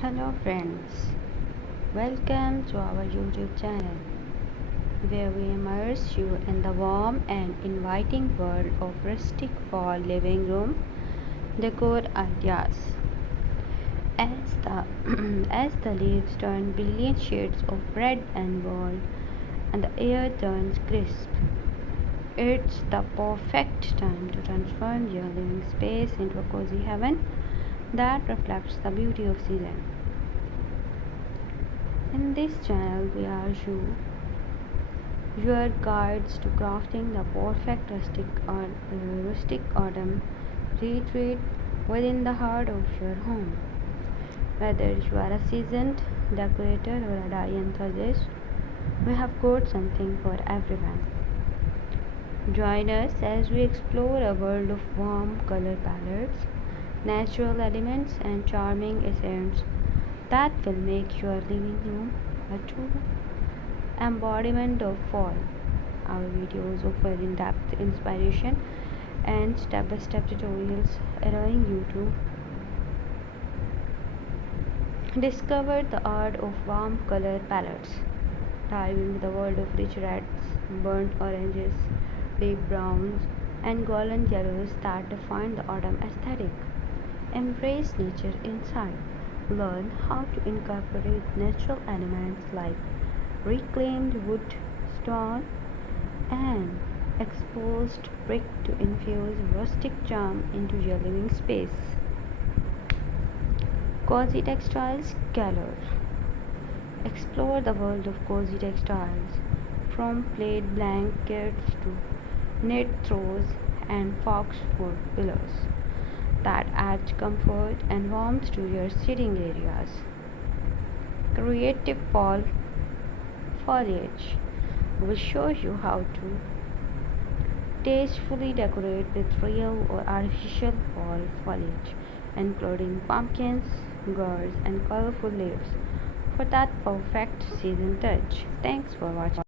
Hello friends, welcome to our YouTube channel where we immerse you in the warm and inviting world of rustic fall living room decor ideas. As the as the leaves turn brilliant shades of red and gold and the air turns crisp, it's the perfect time to transform your living space into a cozy heaven that reflects the beauty of season. In this channel, we are your guides to crafting the perfect rustic autumn retreat within the heart of your home. Whether you are a seasoned decorator or a dye enthusiast, we have got something for everyone. Join us as we explore a world of warm color palettes, natural elements, and charming essence that will make your living room a true embodiment of fall. Our videos offer in depth inspiration and step by step tutorials, allowing you to discover the art of warm color palettes. Dive into the world of rich reds, burnt oranges, deep browns, and golden yellows that define the autumn aesthetic. Embrace nature inside. Learn how to incorporate natural elements like reclaimed wood, stone, and exposed brick to infuse rustic charm into your living space. Cozy textiles galore. Explore the world of cozy textiles, from plaid blankets to knit throws and foxwood pillows that add comfort and warmth to your sitting areas. Creative fall foliage will show you how to tastefully decorate with real or artificial fall foliage, including pumpkins, gourds, and colorful leaves for that perfect season touch. Thanks for watching.